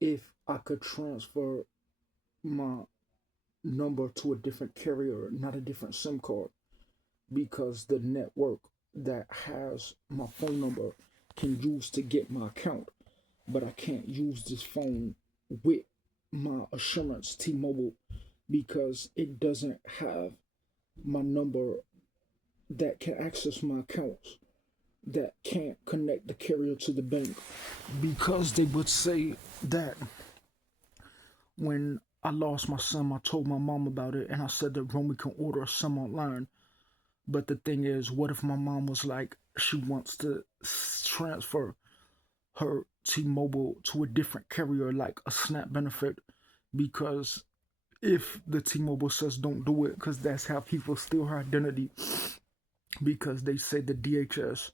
if I could transfer my number to a different carrier, not a different SIM card, because the network that has my phone number can use to get my account, but I can't use this phone with my assurance T-Mobile because it doesn't have my number that can access my accounts that can't connect the carrier to the bank because they would say that when I lost my SIM, I told my mom about it and I said that Romy can order a SIM online. But the thing is, what if my mom was like, she wants to transfer her T-Mobile to a different carrier like a SNAP benefit? Because if the T-Mobile says don't do it, because that's how people steal her identity, because they say the DHS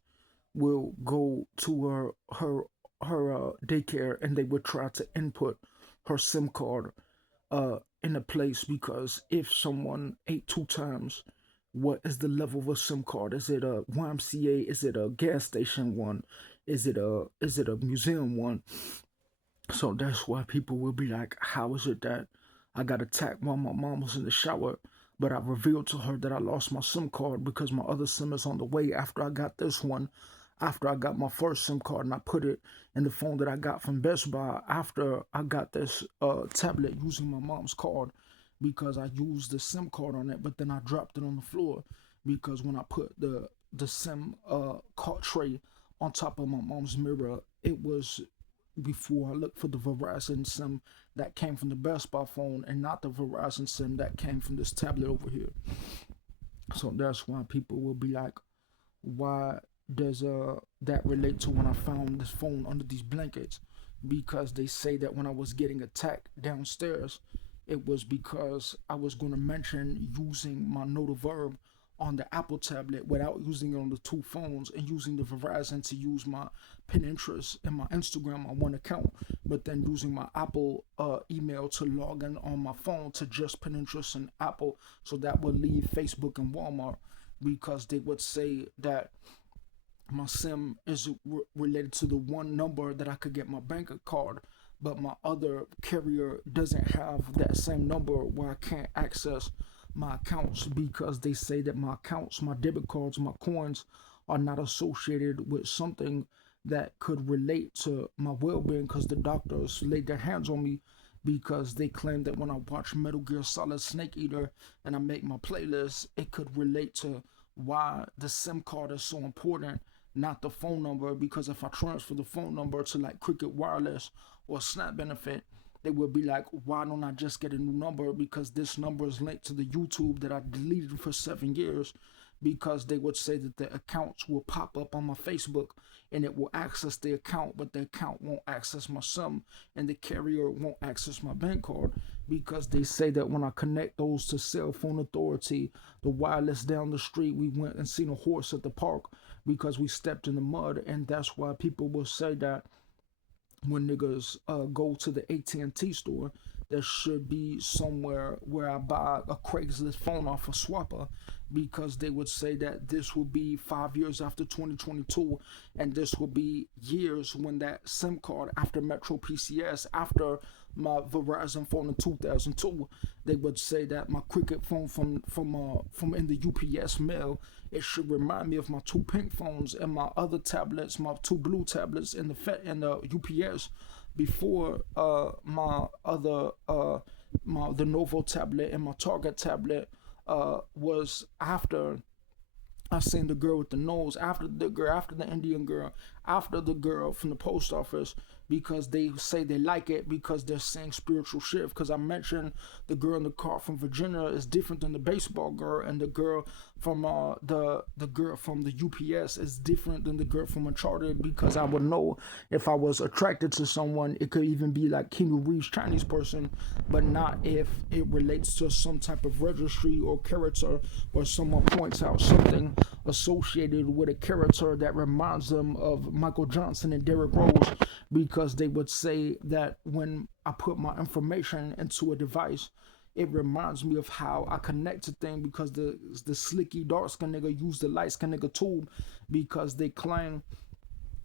will go to her daycare and they would try to input her SIM card in a place because if someone ate two times, what is the level of a SIM card? Is it a YMCA? Is it a gas station one? Is it a museum one? So that's why people will be like, how is it that I got attacked while my mom was in the shower? But I revealed to her that I lost my SIM card because my other SIM is on the way after I got this one. After I got my first SIM card and I put it in the phone that I got from Best Buy after I got this tablet using my mom's card because I used the SIM card on it, but then I dropped it on the floor because when I put the SIM card tray on top of my mom's mirror, it was before I looked for the Verizon SIM that came from the Best Buy phone and not the Verizon SIM that came from this tablet over here. So that's why people will be like, why does that relate to when I found this phone under these blankets? Because they say that when I was getting attacked downstairs, it was because I was going to mention using my Nota Verb on the Apple tablet without using it on the two phones and using the Verizon to use my Pinterest and my Instagram on one account, but then using my Apple email to log in on my phone to just Pinterest and Apple. So that would leave Facebook and Walmart because they would say that my SIM is related to the one number that I could get my bank card, but my other carrier doesn't have that same number where I can't access my accounts because they say that my accounts, my debit cards, my coins are not associated with something that could relate to my well-being because the doctors laid their hands on me because they claim that when I watch Metal Gear Solid Snake Eater and I make my playlist, it could relate to why the SIM card is so important, not the phone number. Because if I transfer the phone number to like Cricket Wireless or Snap Benefit, they would be like, why don't I just get a new number? Because this number is linked to the YouTube that I deleted for 7 years. Because they would say that the accounts will pop up on my Facebook and it will access the account, but the account won't access my SIM and the carrier won't access my bank card because they say that when I connect those to Cell Phone Authority, the wireless down the street, we went and seen a horse at the park because we stepped in the mud, and that's why people will say that when niggas go to the AT&T store, there should be somewhere where I buy a Craigslist phone off a swapper because they would say that this will be 5 years after 2022 and this will be years when that SIM card after Metro PCS, after my Verizon phone in 2002, they would say that my Cricket phone from in the UPS mail, it should remind me of my two pink phones and my other tablets, my two blue tablets in the UPS before my other my the Novo tablet and my Target tablet was after I seen the girl with the nose, after the Indian girl, after the girl from the post office, because they say they like it because they're saying spiritual shift. Because I mentioned the girl in the car from Virginia is different than the baseball girl, and the girl from the girl from the UPS is different than the girl from Uncharted. Because I would know if I was attracted to someone, it could even be like Keanu Reeves Chinese person, but not if it relates to some type of registry or character, or someone points out something associated with a character that reminds them of Michael Johnson and Derrick Rose, because they would say that when I put my information into a device, it reminds me of how I connect to things because the slicky dark skin nigga used the light skin nigga tube because they claim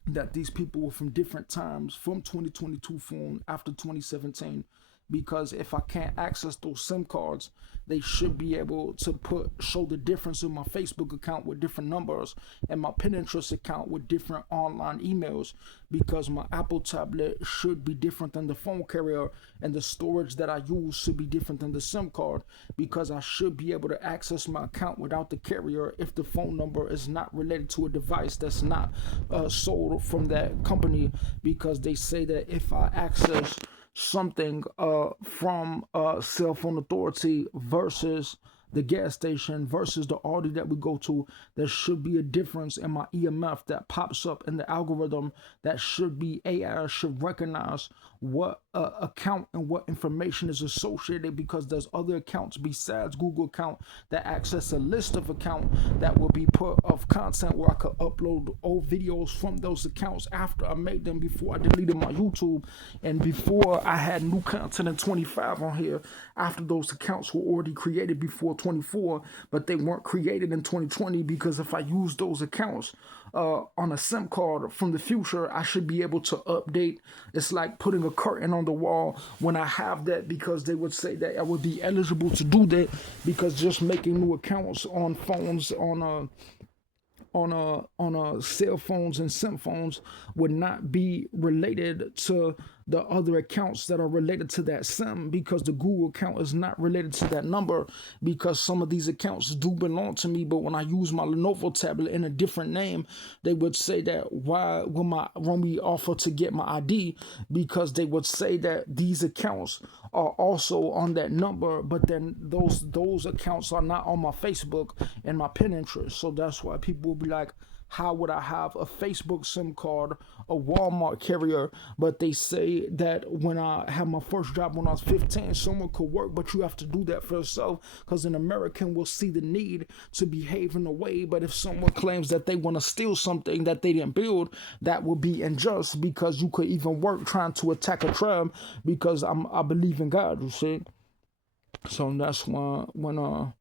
that these people were from different times, from 2022 phone after 2017, because if I can't access those SIM cards, they should be able to show the difference in my Facebook account with different numbers and my Pinterest account with different online emails, because my Apple tablet should be different than the phone carrier, and the storage that I use should be different than the SIM card, because I should be able to access my account without the carrier if the phone number is not related to a device that's not sold from that company, because they say that if I access something from cell phone authority versus the gas station versus the Aldi that we go to, there should be a difference in my EMF that pops up in the algorithm. That should be AI should recognize what account and what information is associated, because there's other accounts besides Google account that access a list of account that will be put of content where I could upload old videos from those accounts after I made them, before I deleted my YouTube, and before I had new content in 25 on here, after those accounts were already created before 24, but they weren't created in 2020, because if I use those accounts on a SIM card from the future, I should be able to update. It's like putting a curtain on the wall when I have that, because they would say that I would be eligible to do that, because just making new accounts on phones, on cell phones and SIM phones would not be related to the other accounts that are related to that SIM, because the Google account is not related to that number, because some of these accounts do belong to me, but when I use my Lenovo tablet in a different name, they would say that why when we offer to get my ID, because they would say that these accounts are also on that number, but then those accounts are not on my Facebook and my Pinterest. So that's why people will be like, how would I have a Facebook SIM card, a Walmart carrier, but they say that when I had my first job when I was 15, someone could work, but you have to do that for yourself, because an American will see the need to behave in a way, but if someone claims that they want to steal something that they didn't build, that would be unjust, because you could even work trying to attack a tribe, because I believe in God, you see. So that's why when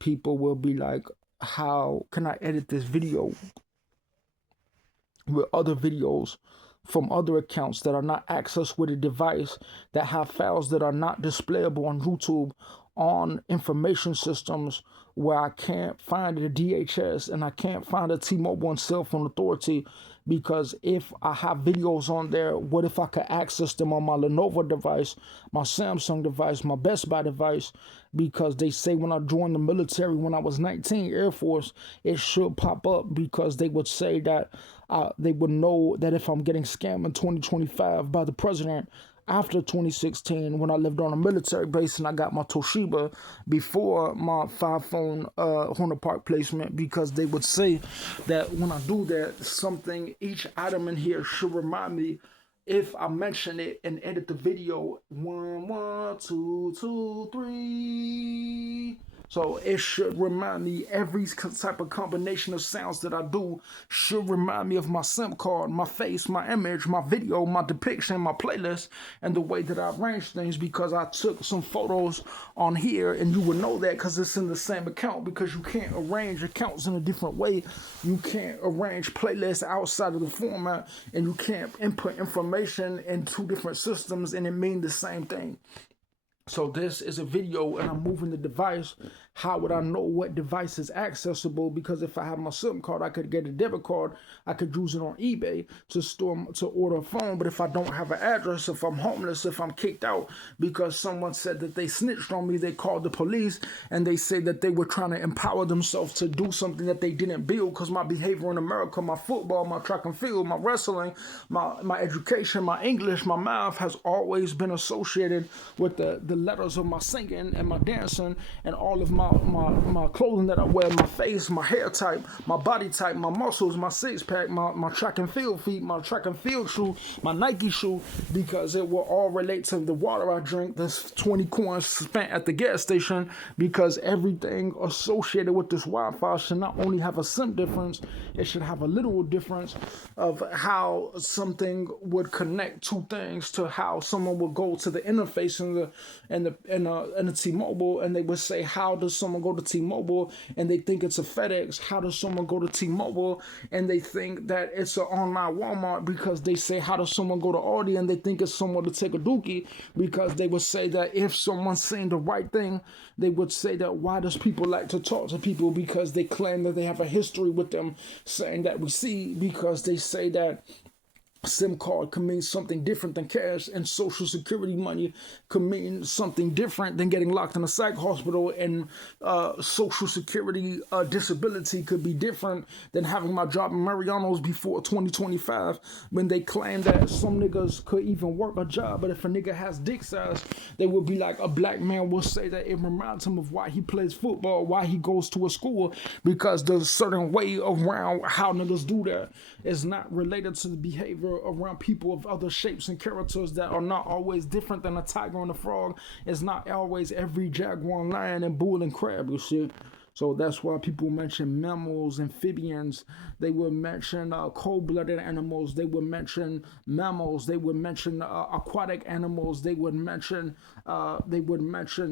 people will be like, how can I edit this video with other videos from other accounts that are not accessed with a device, that have files that are not displayable on YouTube, on information systems where I can't find a DHS and I can't find a T-Mobile and cell phone authority, because if I have videos on there, what if I could access them on my Lenovo device, my Samsung device, my Best Buy device? Because they say when I joined the military when I was 19, Air Force, it should pop up, because they would say that they would know that if I'm getting scammed in 2025 by the president, after 2016, when I lived on a military base and I got my Toshiba before my 5-phone Horner Park placement, because they would say that when I do that, each item in here should remind me, if I mention it and edit the video, 1, 1, 2, 2, 3. So it should remind me, every type of combination of sounds that I do should remind me of my SIM card, my face, my image, my video, my depiction, my playlist, and the way that I arrange things, because I took some photos on here, and you would know that because it's in the same account, because you can't arrange accounts in a different way. You can't arrange playlists outside of the format, and you can't input information in two different systems and it mean the same thing. So this is a video and I'm moving the device. How would I know what device is accessible? Because if I have my SIM card, I could get a debit card. I could use it on eBay to order a phone. But if I don't have an address, if I'm homeless, if I'm kicked out because someone said that they snitched on me, they called the police and they say that they were trying to empower themselves to do something that they didn't build, because my behavior in America, my football, my track and field, my wrestling, my education, my English, my math has always been associated with the letters of my singing and my dancing and all of my clothing that I wear, my face, my hair type, my body type, my muscles, my six-pack, my track and field feet, my track and field shoe, my Nike shoe, because it will all relate to the water I drink, this 20 coins spent at the gas station, because everything associated with this Wi-Fi should not only have a SIM difference, it should have a literal difference of how something would connect two things, to how someone would go to the interface and the T-Mobile, and they would say, how does someone go to T-Mobile and they think it's a FedEx? How does someone go to T-Mobile and they think that it's an online Walmart? Because they say, how does someone go to Aldi and they think it's someone to take a dookie? Because they would say that if someone's saying the right thing, they would say that why does people like to talk to people? Because they claim that they have a history with them, saying that we see, because they say that SIM card can mean something different than cash, and social security money can mean something different than getting locked in a psych hospital, and social security disability could be different than having my job in Mariano's before 2025, when they claim that some niggas could even work a job, but if a nigga has dick size, they would be like, a black man will say that it reminds him of why he plays football, why he goes to a school, because there's a certain way around how niggas do that is not related to the behavior around people of other shapes and characters that are not always different than a tiger and a frog. It's not always every jaguar and lion and bull and crab, you see. So that's why people mention mammals, amphibians. They will mention cold-blooded animals. They will mention mammals. They would mention aquatic animals. They would mention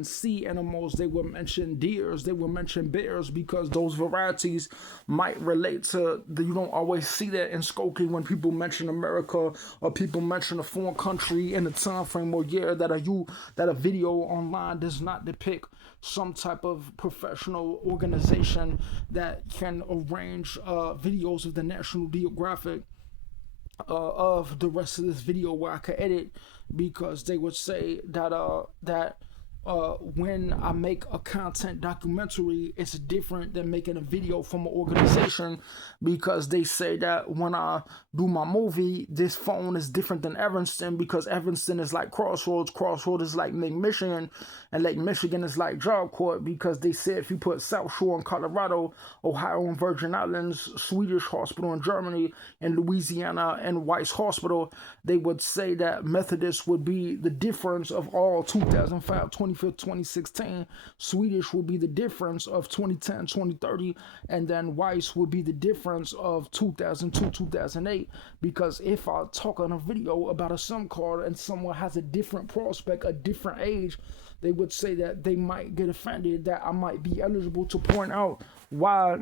sea animals. They would mention deers. They would mention bears, because those varieties might relate to you don't always see that in Skokie when people mention America or people mention a foreign country in the time frame or year that a video online does not depict some type of professional organization that can arrange videos of the National Geographic of the rest of this video where I could edit, because they would say that when I make a content documentary, it's different than making a video from an organization, because they say that when I do my movie, this phone is different than Evanston, because Evanston is like Crossroads, Crossroads is like Lake Michigan, and Lake Michigan is like Job Court, because they said if you put South Shore in Colorado, Ohio and Virgin Islands, Swedish Hospital in Germany, and Louisiana and Weiss Hospital, they would say that Methodist would be the difference of all 2005, 2016, Swedish will be the difference of 2010, 2030, and then Weiss will be the difference of 2002, 2008, because if I talk on a video about a SIM card and someone has a different prospect, a different age, they would say that they might get offended that I might be eligible to point out why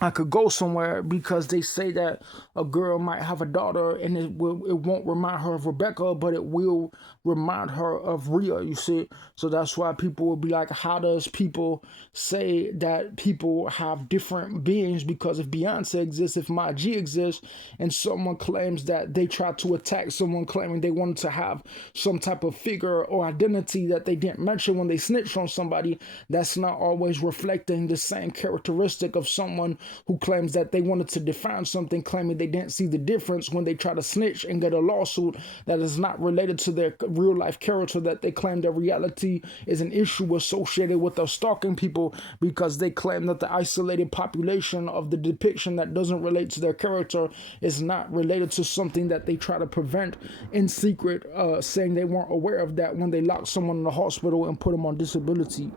I could go somewhere, because they say that a girl might have a daughter and it won't remind her of Rebecca, but it will remind her of Rhea, you see. So that's why people will be like, how does people say that people have different beings? Because if Beyonce exists, if my G exists, and someone claims that they tried to attack someone claiming they wanted to have some type of figure or identity that they didn't mention when they snitched on somebody, that's not always reflecting the same characteristic of someone who claims that they wanted to define something, claiming they didn't see the difference when they try to snitch and get a lawsuit that is not related to their real life character, that they claim their reality is an issue associated with their stalking people, because they claim that the isolated population of the depiction that doesn't relate to their character is not related to something that they try to prevent in secret, saying they weren't aware of that when they locked someone in the hospital and put them on disability.